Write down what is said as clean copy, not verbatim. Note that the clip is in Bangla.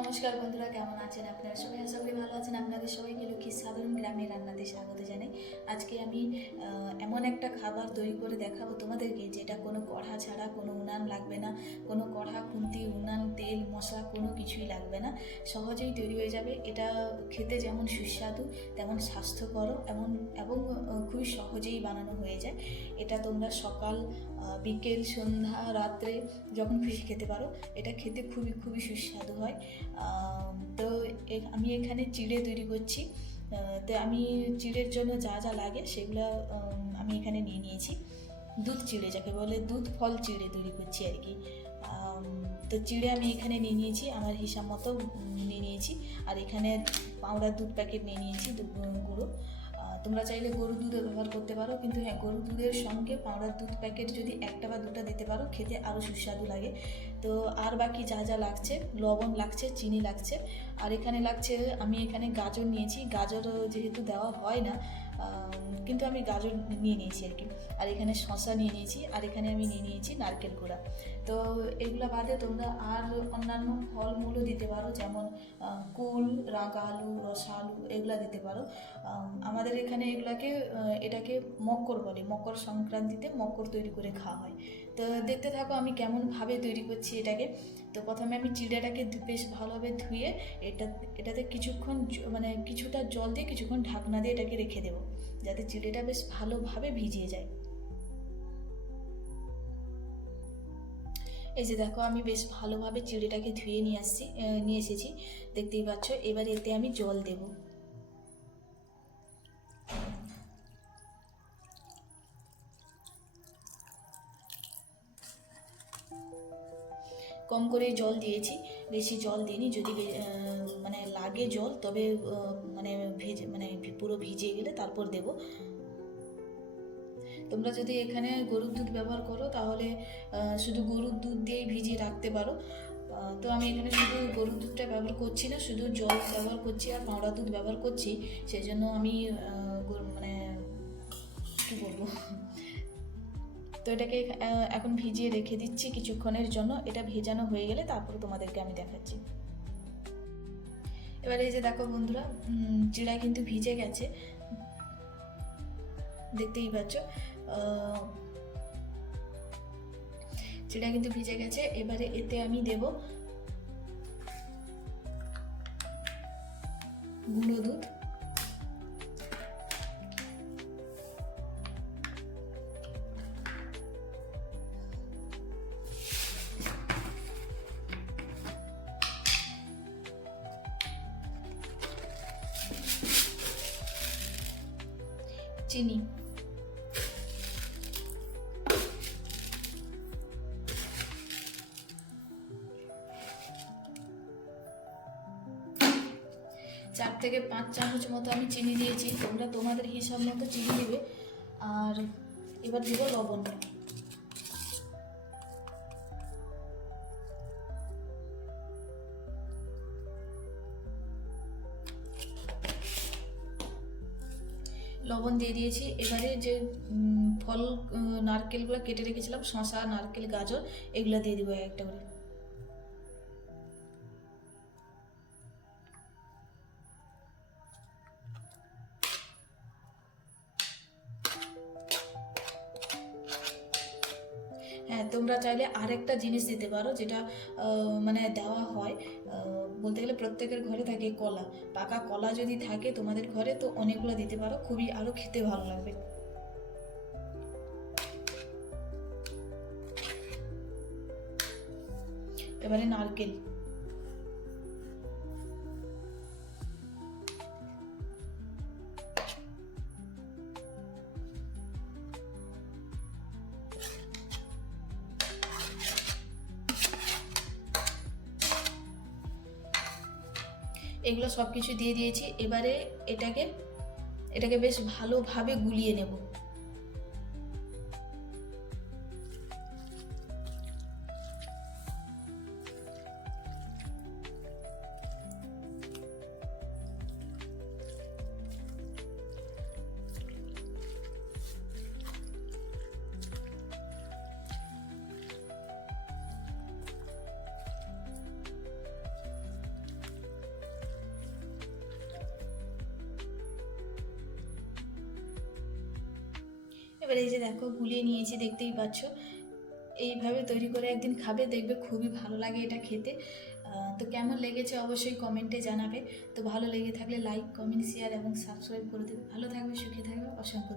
নমস্কার বন্ধুরা, কেমন আছেন আপনারা সবাই? আশা করি ভালো আছেন। আপনাদের সবাইকে লক্ষ্মীর সাধারণ গ্রামের রান্নাতে স্বাগত জানাই। আজকে আমি এমন একটা খাবার তৈরি করে দেখাবো তোমাদেরকে, যেটা কোনো কড়া ছাড়া, কোনো উনান লাগবে না, কোনো কড়া, খুন্তি, উনান, তেল, মশলা কোনো কিছুই লাগবে না, সহজেই তৈরি হয়ে যাবে। এটা খেতে যেমন সুস্বাদু তেমন স্বাস্থ্যকর এবং খুবই সহজেই বানানো হয়ে যায়। এটা তোমরা সকাল, বিকেল, সন্ধ্যা, রাত্রে যখন খুশি খেতে পারো। এটা খেতে খুবই খুবই সুস্বাদু হয়। তো আমি এখানে চিড়ে তৈরি করছি। তো আমি চিড়ের জন্য যা যা লাগে সেগুলো আমি এখানে নিয়ে নিয়েছি। দুধ চিড়ে, যাকে বলে দুধ ফল চিড়ে তৈরি করছি আর কি। তো চিড়ে আমি এখানে নিয়ে নিয়েছি, আমার হিসাব মতো নিয়ে নিয়েছি। আর এখানে পাউডার দুধ প্যাকেট নিয়ে নিয়েছি, গুঁড়ো। তোমরা চাইলে গরুর দুধও ব্যবহার করতে পারো, কিন্তু হ্যাঁ, গরুর দুধের সঙ্গে পাউডার দুধ প্যাকেট যদি একটা বা দুটো দিতে পারো, খেতে আরও সুস্বাদু লাগে। তো আর বাকি যা যা লাগছে, লবণ লাগছে, চিনি লাগছে, আর এখানে লাগছে, আমি এখানে গাজর নিয়েছি। গাজর যেহেতু দেওয়া হয় না, কিন্তু আমি গাজর নিয়ে নিয়েছি আর কি। আর এখানে শসা নিয়ে নিয়েছি, আর এখানে আমি নিয়ে নিয়েছি নারকেল কুড়া। তো এগুলো বাদে তোমরা আর অন্যান্য ফলমূলও দিতে পারো, যেমন কুল, রাঙা আলু, রসা আলু, এগুলো দিতে পারো। আমাদের এখানে এটাকে মকর বলে। মকর সংক্রান্তিতে মকর তৈরি করে খাওয়া হয়। তো দেখতে থাকো আমি কেমনভাবে তৈরি করছি এটাকে। তো প্রথমে আমি চিড়েটাকে বেশ ভালোভাবে ধুয়ে এটাতে কিছুক্ষণ মানে কিছুটা জল দিয়ে কিছুক্ষণ ঢাকনা দিয়ে এটাকে রেখে দেবো, যাতে চিড়েটা বেশ ভালোভাবে ভিজিয়ে যায়। এই যে দেখো, আমি বেশ ভালোভাবে চিড়েটাকে ধুয়ে নিয়ে এসেছি, দেখতেই পাচ্ছ। এবার এতে আমি জল দেব। কম করে জল দিয়েছি, বেশি জল দিইনি। যদি মানে লাগে জল, তবে মানে পুরো ভিজে গেলে তারপর দেব। তোমরা যদি এখানে গরুর দুধ ব্যবহার করো, তাহলে শুধু গরুর দুধ দিয়েই ভিজিয়ে রাখতে পারো। তো আমি এখানে শুধু গরুর দুধটা ব্যবহার করছি না, শুধু জল ব্যবহার করছি আর পাউডার দুধ ব্যবহার করছি। সেই জন্য আমি মানে কী বলবো, তো এটাকে এখন ভিজিয়ে রেখে দিচ্ছি কিছুক্ষণের জন্য। এটা ভেজানো হয়ে গেলে তারপর তোমাদেরকে আমি দেখাচ্ছি। এবারে এই যে দেখো বন্ধুরা, চিড়া কিন্তু ভিজে গেছে, দেখতেই পাচ্ছ। চিড়া কিন্তু ভিজে গেছে। এবারে এতে আমি দেব গুঁড়ো দুধ, চিনি, চার থেকে 5 চামচ মতো আমি চিনি দিয়েছি। তোমরা তোমাদের হিসাব মতো চিনি দেবে। আর এবার দেবো লবণ। লবণ দিয়ে দিয়েছি। এবারে যে ফল, নারকেলগুলো কেটে রেখেছিলাম, শসা, নারকেল, গাজর, এগুলো দিয়ে দেবো একটা করে। হ্যাঁ, তোমরা চাইলে আরেকটা জিনিস দিতে পারো, যেটা মানে দেওয়া হয়, বলতে গেলে প্রত্যেকের ঘরে থাকে কলা। পাকা কলা যদি থাকে তোমাদের ঘরে, তো অনেকগুলো দিতে পারো, খুবই আরও খেতে ভালো লাগবে। এবারে নারকেল, এগুলো সব কিছু দিয়ে দিয়েছি। এবারে এটাকে বেশ ভালোভাবে গুলিয়ে নেব। এবার এই যে দেখো গুলিয়ে নিয়েছি, দেখতেই পাচ্ছ। এইভাবে তৈরি করে একদিন খাবে, দেখবে খুবই ভালো লাগে এটা খেতে। তো কেমন লেগেছে অবশ্যই কমেন্টে জানাবে। তো ভালো লেগে থাকলে লাইক, কমেন্ট, শেয়ার এবং সাবস্ক্রাইব করে দেবে। ভালো থাকবে, সুখে থাকবে, অসংখ্য